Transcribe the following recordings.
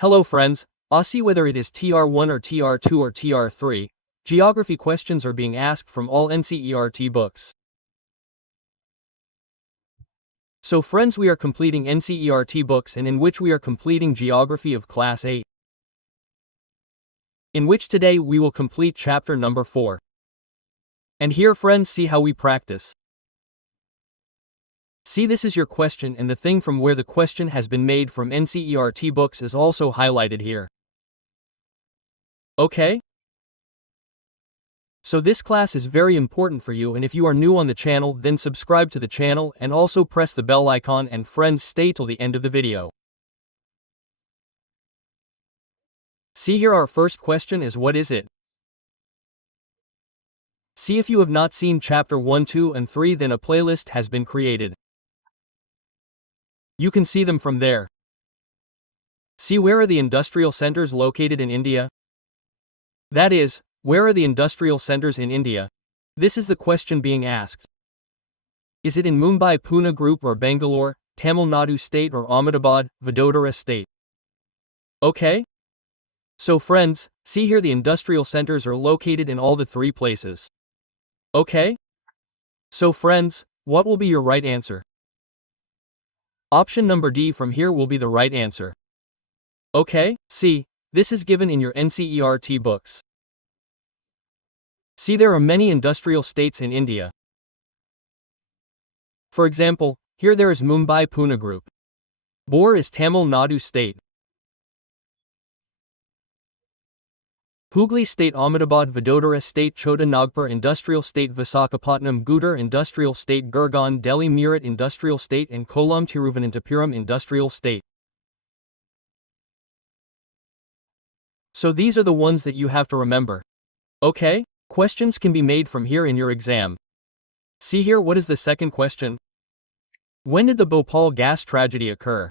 Hello friends, see whether it is TR1 or TR2 or TR3, geography questions are being asked from all NCERT books. So friends, we are completing NCERT books and in which we are completing geography of class 8. In which today we will complete chapter number 4. And here friends, see how we practice. See, this is your question and the thing from where the question has been made from NCERT books is also highlighted here. Okay? So this class is very important for you, and if you are new on the channel, then subscribe to the channel and also press the bell icon, and friends, stay till the end of the video. See here, our first question is, what is it? See, if you have not seen chapter 1, 2 and 3, then a playlist has been created. You can see them from there. See, where are the industrial centers located in India? That is, where are the industrial centers in India? This is the question being asked. Is it in Mumbai Pune group or Bangalore, Tamil Nadu state or Ahmedabad, Vadodara state? Okay? So friends, see here, the industrial centers are located in all the three places. Okay? So friends, what will be your right answer? Option number D from here will be the right answer. Okay, see, this is given in your NCERT books. See, there are many industrial states in India. For example, here there is Mumbai Pune group. Bor is Tamil Nadu state. Hooghly state, Ahmedabad, Vadodara state, Chota Nagpur industrial state, Visakhapatnam, Gudar industrial state, Gurgaon, Delhi, Meerut industrial state, and Kollam, Thiruvananthapuram industrial state. So these are the ones that you have to remember. Okay? Questions can be made from here in your exam. See here, what is the second question? When did the Bhopal gas tragedy occur?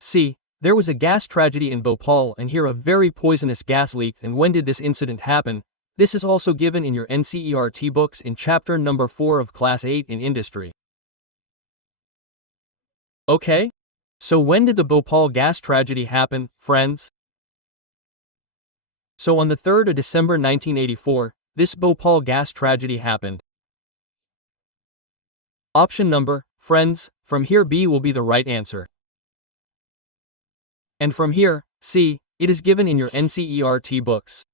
See, there was a gas tragedy in Bhopal, and here a very poisonous gas leak. And when did this incident happen? This is also given in your NCERT books in chapter number 4 of class 8 in industry. Okay? So when did the Bhopal gas tragedy happen, friends? So on the 3rd of December 1984, this Bhopal gas tragedy happened. Option number, friends, from here B will be the right answer. And from here, C, it is given in your NCERT books.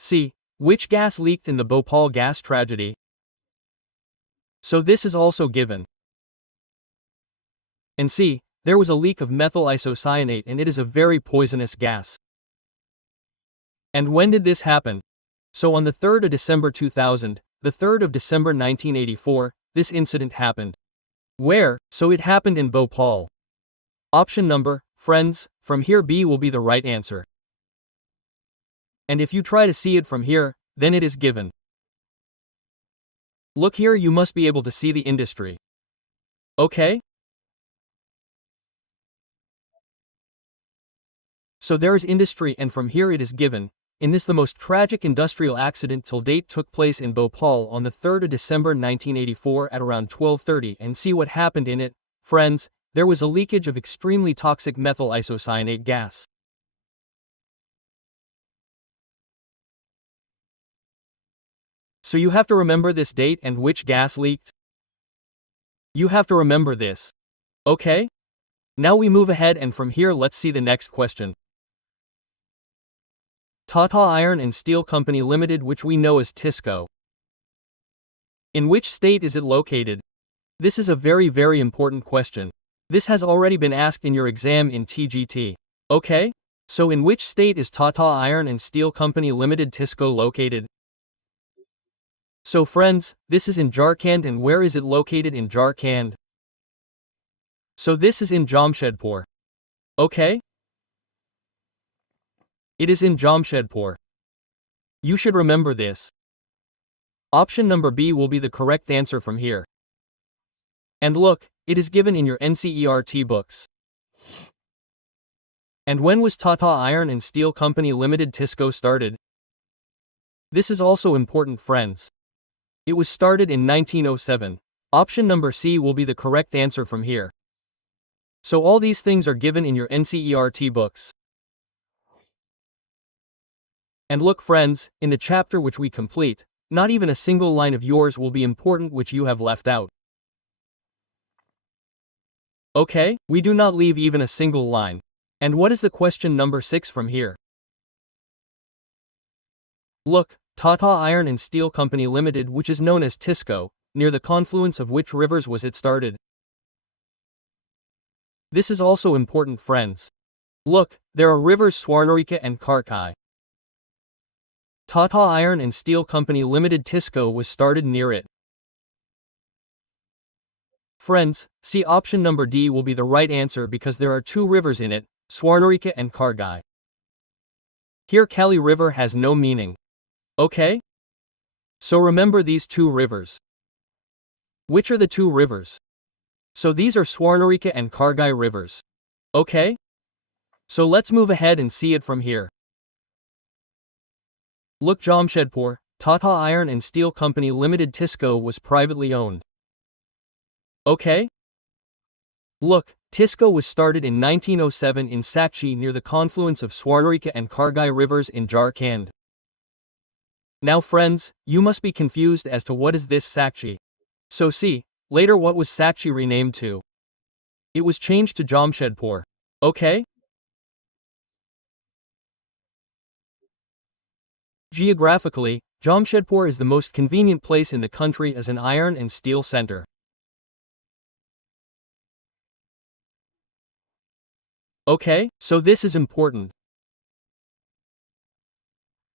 C, which gas leaked in the Bhopal gas tragedy? So this is also given. And C, there was a leak of methyl isocyanate, and it is a very poisonous gas. And when did this happen? So on the 3rd of December 2000, the 3rd of December 1984, this incident happened. Where? So it happened in Bhopal. Option number, friends, from here B will be the right answer. And if you try to see it from here, then it is given. Look here, you must be able to see the industry. Okay? So there is industry, and from here it is given. In this, the most tragic industrial accident till date took place in Bhopal on the 3rd of December 1984 at around 12:30, and see what happened in it, friends. There was a leakage of extremely toxic methyl isocyanate gas. So you have to remember this date and which gas leaked. You have to remember this. Okay? Now we move ahead, and from here let's see the next question. Tata Iron and Steel Company Limited, which we know as TISCO. In which state is it located? This is a very important question. This has already been asked in your exam in TGT. Okay? So in which state is Tata Iron and Steel Company Limited TISCO located? So friends, this is in Jharkhand, and where is it located in Jharkhand? So this is in Jamshedpur. Okay? It is in Jamshedpur. You should remember this. Option number B will be the correct answer from here. And look, it is given in your NCERT books. And when was Tata Iron and Steel Company Limited TISCO started? This is also important, friends. It was started in 1907. Option number C will be the correct answer from here. So all these things are given in your NCERT books. And look friends, in the chapter which we complete, not even a single line of yours will be important which you have left out. Okay, we do not leave even a single line. And what is the question number 6 from here? Look, Tata Iron and Steel Company Limited, which is known as TISCO, near the confluence of which rivers was it started? This is also important friends. Look, there are rivers Swarnarika and Karkai. Tata Iron and Steel Company Limited TISCO was started near it. Friends, see option number D will be the right answer because there are two rivers in it, Swarnarika and Kargai. Here Kali River has no meaning. Okay? So remember these two rivers. Which are the two rivers? So these are Swarnarika and Kargai rivers. Okay? So let's move ahead and see it from here. Look, Jamshedpur, Tata Iron and Steel Company Limited TISCO was privately owned. Okay? Look, TISCO was started in 1907 in Sakchi near the confluence of Swarnarika and Kargai rivers in Jharkhand. Now friends, you must be confused as to what is this Sakchi. So see, later what was Sakchi renamed to? It was changed to Jamshedpur. Okay? Geographically, Jamshedpur is the most convenient place in the country as an iron and steel center. Okay, so this is important.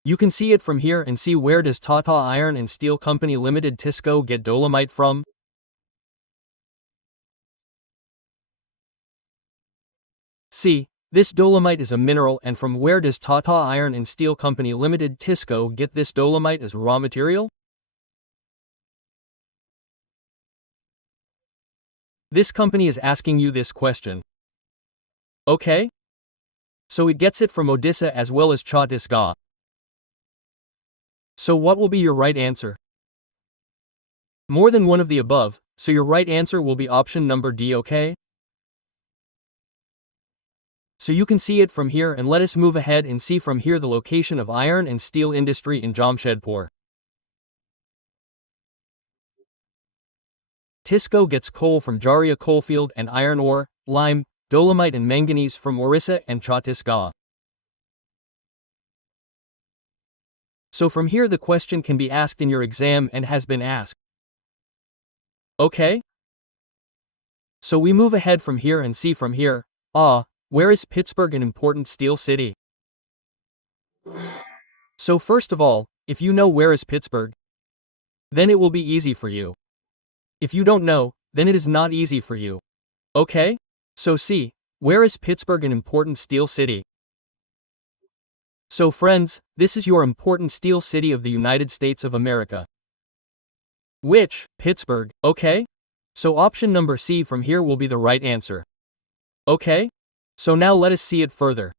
You can see it from here and see where does Tata Iron and Steel Company Limited TISCO get dolomite from? See, this dolomite is a mineral, and from where does Tata Iron and Steel Company Limited TISCO get this dolomite as raw material? This company is asking you this question. Okay? So it gets it from Odisha as well as Chhattisgarh. So what will be your right answer? More than one of the above, so your right answer will be option number D, okay? So you can see it from here, and let us move ahead and see from here the location of iron and steel industry in Jamshedpur. TISCO gets coal from Jharia coalfield and iron ore, lime, dolomite and manganese from Orissa and Chhattisgarh. So from here the question can be asked in your exam and has been asked. Okay? So we move ahead from here and see from here, where is Pittsburgh an important steel city? So first of all, if you know where is Pittsburgh, then it will be easy for you. If you don't know, then it is not easy for you. Okay? So see, where is Pittsburgh an important steel city? So friends, this is your important steel city of the United States of America. Which? Pittsburgh, okay? So option number C from here will be the right answer. Okay? So now let us see it further.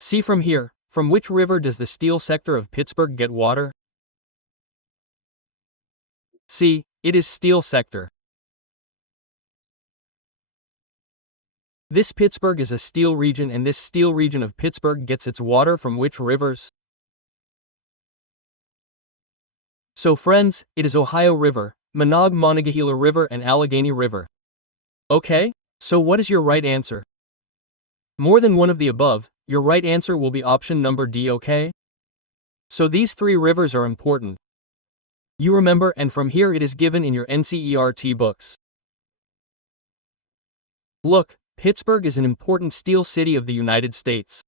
See from here, from which river does the steel sector of Pittsburgh get water? See, it is steel sector. This Pittsburgh is a steel region, and this steel region of Pittsburgh gets its water from which rivers? So friends, it is Ohio River, Monongahela River and Allegheny River. Okay? So what is your right answer? More than one of the above, your right answer will be option number D, okay? So these three rivers are important. You remember, and from here it is given in your NCERT books. Look, Pittsburgh is an important steel city of the United States.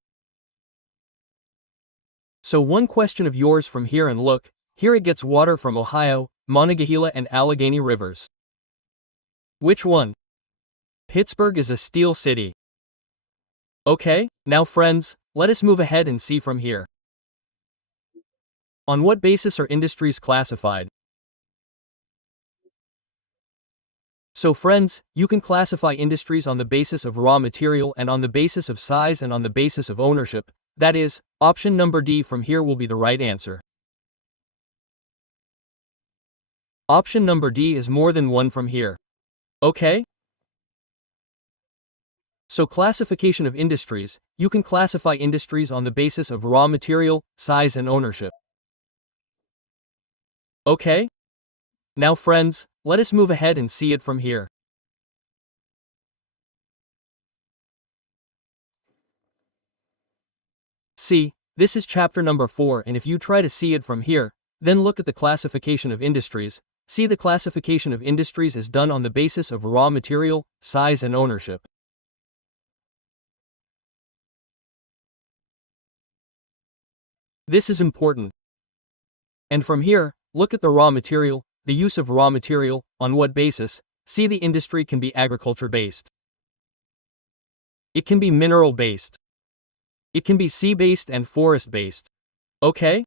So one question of yours from here, and look, here it gets water from Ohio, Monongahela and Allegheny rivers. Which one? Pittsburgh is a steel city. Okay, now friends, let us move ahead and see from here. On what basis are industries classified? So friends, you can classify industries on the basis of raw material and on the basis of size and on the basis of ownership. That is, option number D from here will be the right answer. Option number D is more than one from here. Okay? So classification of industries, you can classify industries on the basis of raw material, size and ownership. Okay? Now friends, let us move ahead and see it from here. See, this is chapter number 4, and if you try to see it from here, then look at the classification of industries. See, the classification of industries is done on the basis of raw material, size and ownership. This is important. And from here, look at the raw material, the use of raw material, on what basis. See, the industry can be agriculture-based. It can be mineral-based. It can be sea-based and forest-based. Okay?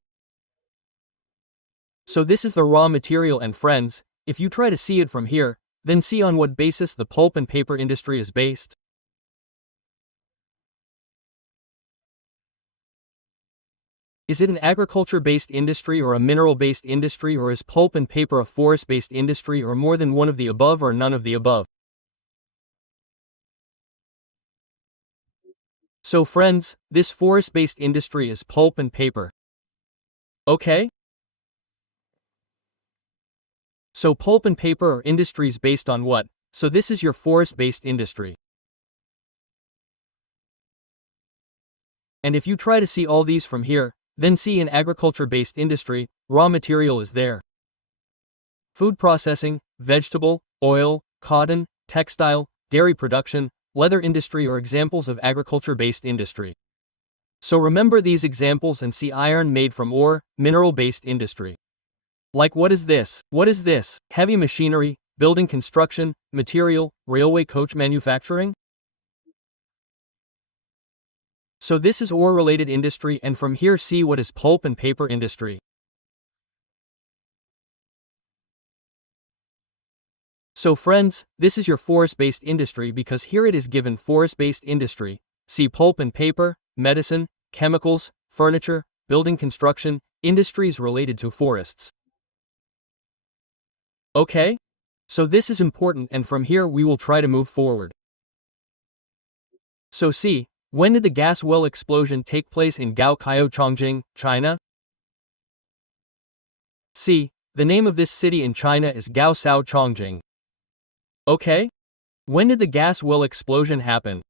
So this is the raw material, and friends, if you try to see it from here, then see on what basis the pulp and paper industry is based. Is it an agriculture-based industry or a mineral-based industry, or is pulp and paper a forest-based industry, or more than one of the above or none of the above? So friends, this forest-based industry is pulp and paper. Okay? So pulp and paper are industries based on what? So this is your forest-based industry. And if you try to see all these from here, then see an agriculture-based industry, raw material is there. Food processing, vegetable, oil, cotton, textile, dairy production, leather industry are examples of agriculture-based industry. So remember these examples and see iron made from ore, mineral-based industry. Like what is this? What is this? Heavy machinery, building construction, material, railway coach manufacturing? So this is ore-related industry, and from here see what is pulp and paper industry. So friends, this is your forest-based industry, because here it is given forest-based industry. See pulp and paper, medicine, chemicals, furniture, building construction, industries related to forests. Okay? So this is important, and from here we will try to move forward. So see, when did the gas well explosion take place in Gaokao, Chongqing, China? See, the name of this city in China is Gaosao, Chongqing. Okay? When did the gas well explosion happen?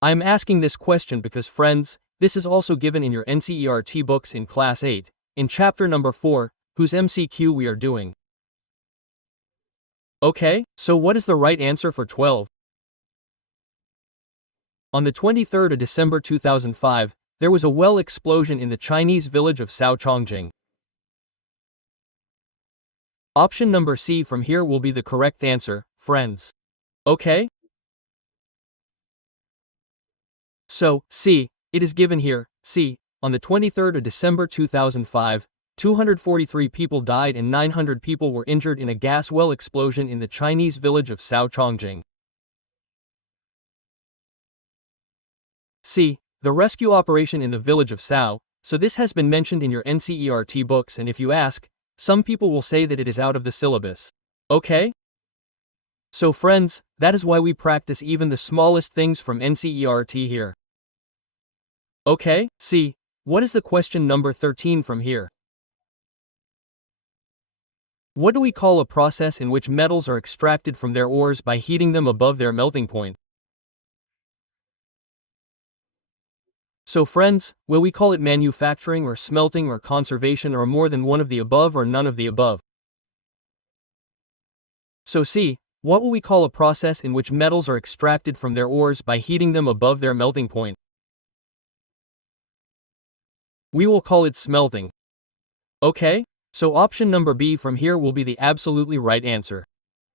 I am asking this question because friends, this is also given in your NCERT books in class 8, in chapter number 4, whose MCQ we are doing. Okay, so what is the right answer for 12? On the 23rd of December 2005, there was a well explosion in the Chinese village of Sao Chongqing. Option number C from here will be the correct answer, friends. Okay? So, C, it is given here, C, on the 23rd of December 2005, 243 people died and 900 people were injured in a gas well explosion in the Chinese village of Sao Chongqing. C, the rescue operation in the village of Sao, so this has been mentioned in your NCERT books, and if you ask, some people will say that it is out of the syllabus. Okay? So friends, that is why we practice even the smallest things from NCERT here. Okay, C, what is the question number 13 from here? What do we call a process in which metals are extracted from their ores by heating them above their melting point? So friends, will we call it manufacturing or smelting or conservation or more than one of the above or none of the above? So C, what will we call a process in which metals are extracted from their ores by heating them above their melting point? We will call it smelting. Okay? So option number B from here will be the absolutely right answer.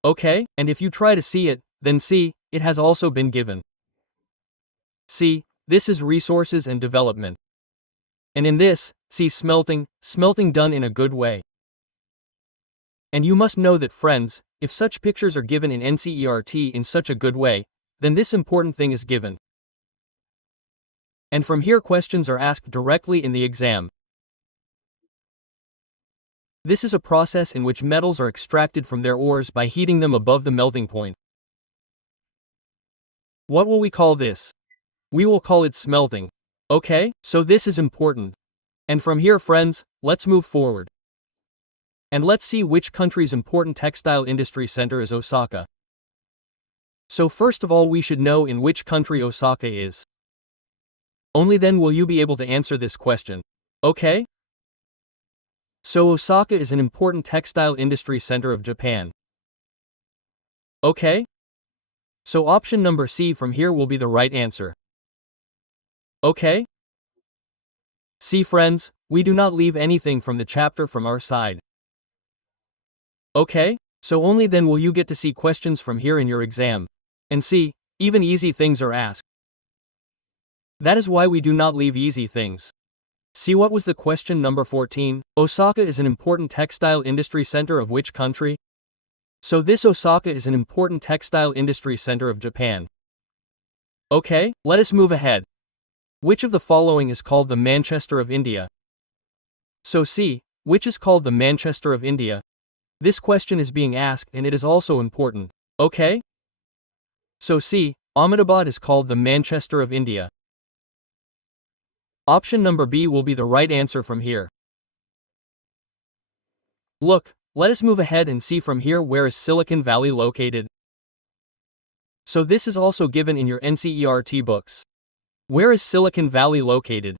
Okay? And if you try to see it, then C, it has also been given. C, this is resources and development. And in this, see smelting done in a good way. And you must know that friends, if such pictures are given in NCERT in such a good way, then this important thing is given. And from here questions are asked directly in the exam. This is a process in which metals are extracted from their ores by heating them above the melting point. What will we call this? We will call it smelting. Okay, so this is important. And from here, friends, let's move forward. And let's see which country's important textile industry center is Osaka. So first of all, we should know in which country Osaka is. Only then will you be able to answer this question. Okay? So Osaka is an important textile industry center of Japan. Okay? So option number C from here will be the right answer. Okay? See friends, we do not leave anything from the chapter from our side. Okay? So only then will you get to see questions from here in your exam. And see, even easy things are asked. That is why we do not leave easy things. See what was the question number 14? Osaka is an important textile industry center of which country? So this Osaka is an important textile industry center of Japan. Okay, let us move ahead. Which of the following is called the Manchester of India? So C, which is called the Manchester of India? This question is being asked and it is also important. Okay? So C, Ahmedabad is called the Manchester of India. Option number B will be the right answer from here. Look, let us move ahead and see from here where is Silicon Valley located. So this is also given in your NCERT books. Where is Silicon Valley located?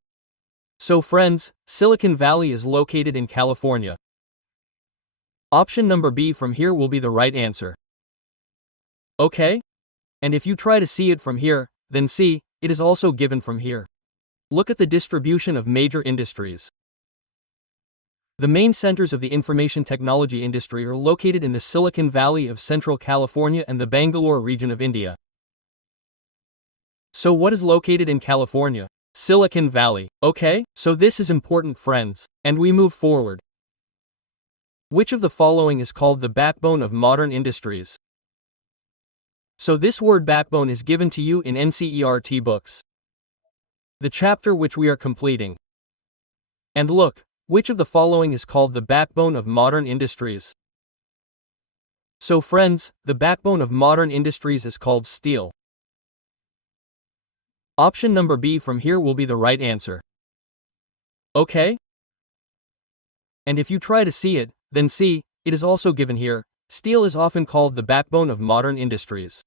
So friends, Silicon Valley is located in California. Option number B from here will be the right answer. Okay? And if you try to see it from here, then see, it is also given from here. Look at the distribution of major industries. The main centers of the information technology industry are located in the Silicon Valley of Central California and the Bangalore region of India. So what is located in California? Silicon Valley. Okay, so this is important friends, and we move forward. Which of the following is called the backbone of modern industries? So this word backbone is given to you in NCERT books. The chapter which we are completing. And look, which of the following is called the backbone of modern industries? So friends, the backbone of modern industries is called steel. Option number B from here will be the right answer. Okay? And if you try to see it, then see, it is also given here. Steel is often called the backbone of modern industries.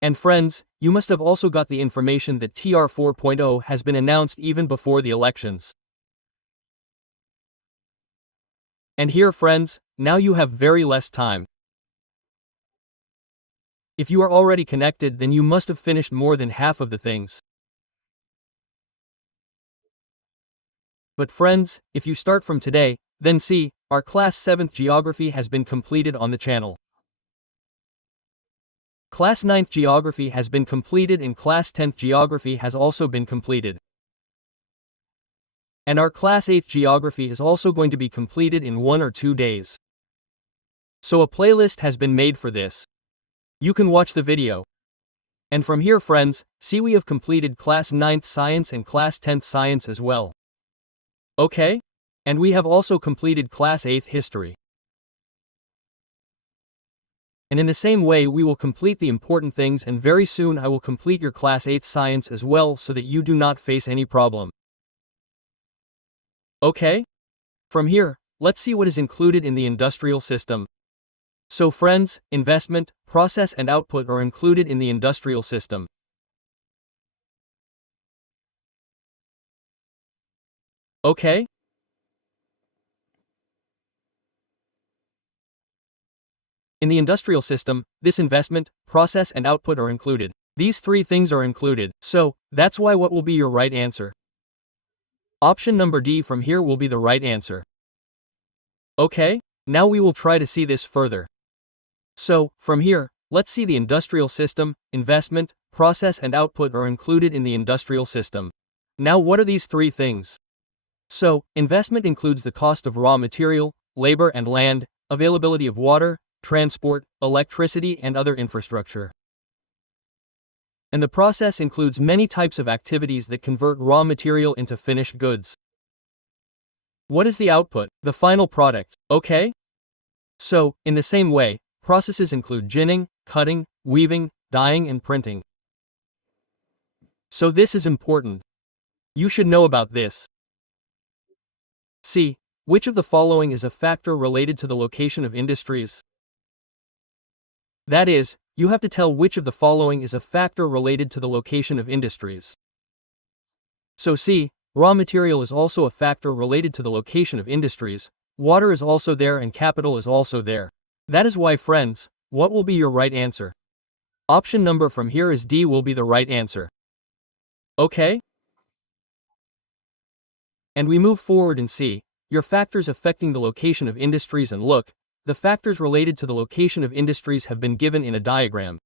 And friends, you must have also got the information that TR 4.0 has been announced even before the elections. And here friends, now you have very less time. If you are already connected, then you must have finished more than half of the things. But friends, if you start from today, then see, our Class 7th Geography has been completed on the channel. Class 9th Geography has been completed and Class 10th Geography has also been completed. And our Class 8th Geography is also going to be completed in 1 or 2 days. So a playlist has been made for this. You can watch the video. And from here friends, see we have completed Class 9th Science and Class 10th Science as well. Okay? And we have also completed Class 8th History. And in the same way we will complete the important things, and very soon I will complete your Class 8th Science as well so that you do not face any problem. Okay? From here, let's see what is included in the industrial system. So friends, investment, process and output are included in the industrial system. Okay? In the industrial system, this investment, process and output are included. These 3 things are included, so that's why what will be your right answer? Option number D from here will be the right answer. Okay, now we will try to see this further. So, from here, let's see the industrial system, investment, process and output are included in the industrial system. Now what are these 3 things? So, investment includes the cost of raw material, labor and land, availability of water, transport, electricity and other infrastructure. And the process includes many types of activities that convert raw material into finished goods. What is the output? The final product, okay? So, in the same way, processes include ginning, cutting, weaving, dyeing and printing. So this is important. You should know about this. C. Which of the following is a factor related to the location of industries? That is, you have to tell which of the following is a factor related to the location of industries. So C. Raw material is also a factor related to the location of industries, water is also there and capital is also there. That is why, friends, what will be your right answer? Option number from here is D will be the right answer. Okay? And we move forward and see your factors affecting the location of industries, and look, the factors related to the location of industries have been given in a diagram.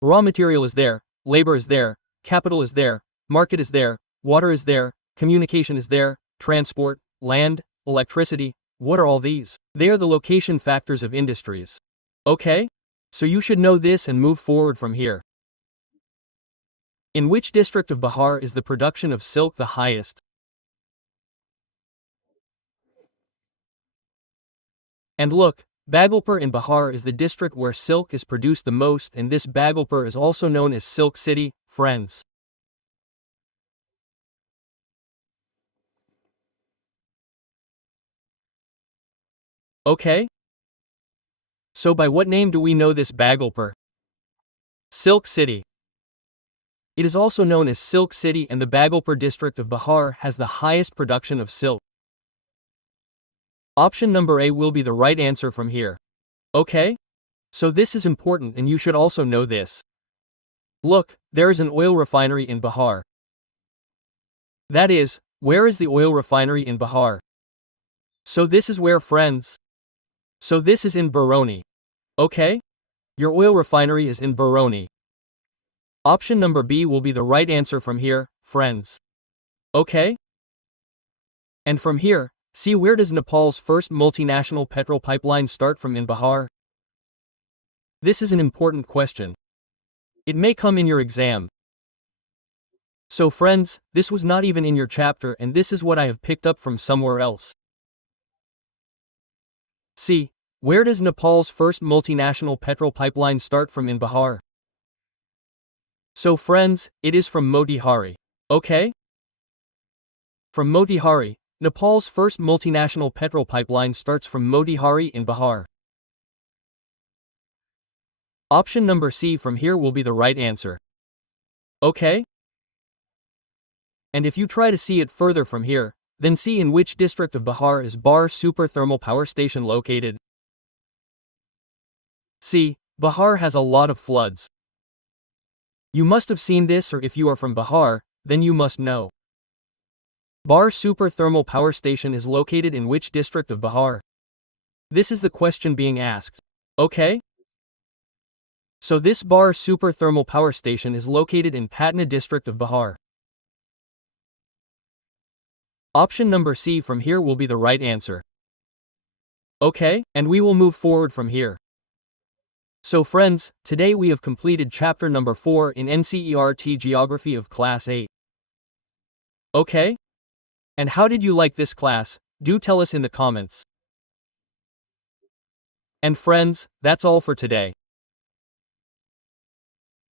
Raw material is there, labor is there, capital is there, market is there, water is there, communication is there, transport, land, electricity. What are all these? They are the location factors of industries. Okay? So you should know this and move forward from here. In which district of Bihar is the production of silk the highest? And look, Bhagalpur in Bihar is the district where silk is produced the most, and this Bhagalpur is also known as Silk City, friends. Okay? So by what name do we know this Bhagalpur? Silk City. It is also known as Silk City, and the Bhagalpur district of Bihar has the highest production of silk. Option number A will be the right answer from here. Okay? So this is important and you should also know this. Look, there is an oil refinery in Bihar. That is, where is the oil refinery in Bihar? So this is where, friends? So this is in Barauni. Okay? Your oil refinery is in Barauni. Option number B will be the right answer from here, friends. Okay? And from here, see, where does Nepal's first multinational petrol pipeline start from in Bihar? This is an important question. It may come in your exam. So friends, this was not even in your chapter, and this is what I have picked up from somewhere else. See, where does Nepal's first multinational petrol pipeline start from in Bihar? So friends, it is from Motihari. Okay? From Motihari, Nepal's first multinational petrol pipeline starts from Motihari in Bihar. Option number C from here will be the right answer. Okay? And if you try to see it further from here, then see in which district of Bihar is Bar Super Thermal Power Station located. See, Bihar has a lot of floods. You must have seen this, or if you are from Bihar, then you must know. Bar Super Thermal Power Station is located in which district of Bihar? This is the question being asked. Okay? So this Bar Super Thermal Power Station is located in Patna district of Bihar. Option number C from here will be the right answer. Okay, and we will move forward from here. So friends, today we have completed chapter number 4 in NCERT Geography of Class 8. Okay? And how did you like this class? Do tell us in the comments. And friends, that's all for today.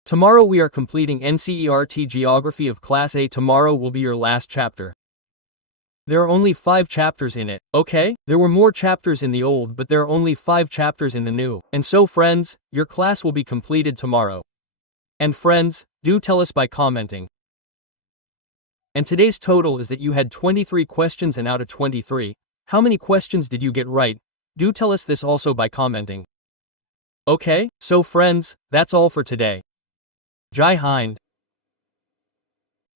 Tomorrow we are completing NCERT Geography of Class A. Tomorrow will be your last chapter. There are only 5 chapters in it, okay? There were more chapters in the old, but there are only 5 chapters in the new. And so friends, your class will be completed tomorrow. And friends, do tell us by commenting. And today's total is that you had 23 questions, and out of 23, how many questions did you get right? Do tell us this also by commenting. Okay, so friends, that's all for today. Jai Hind.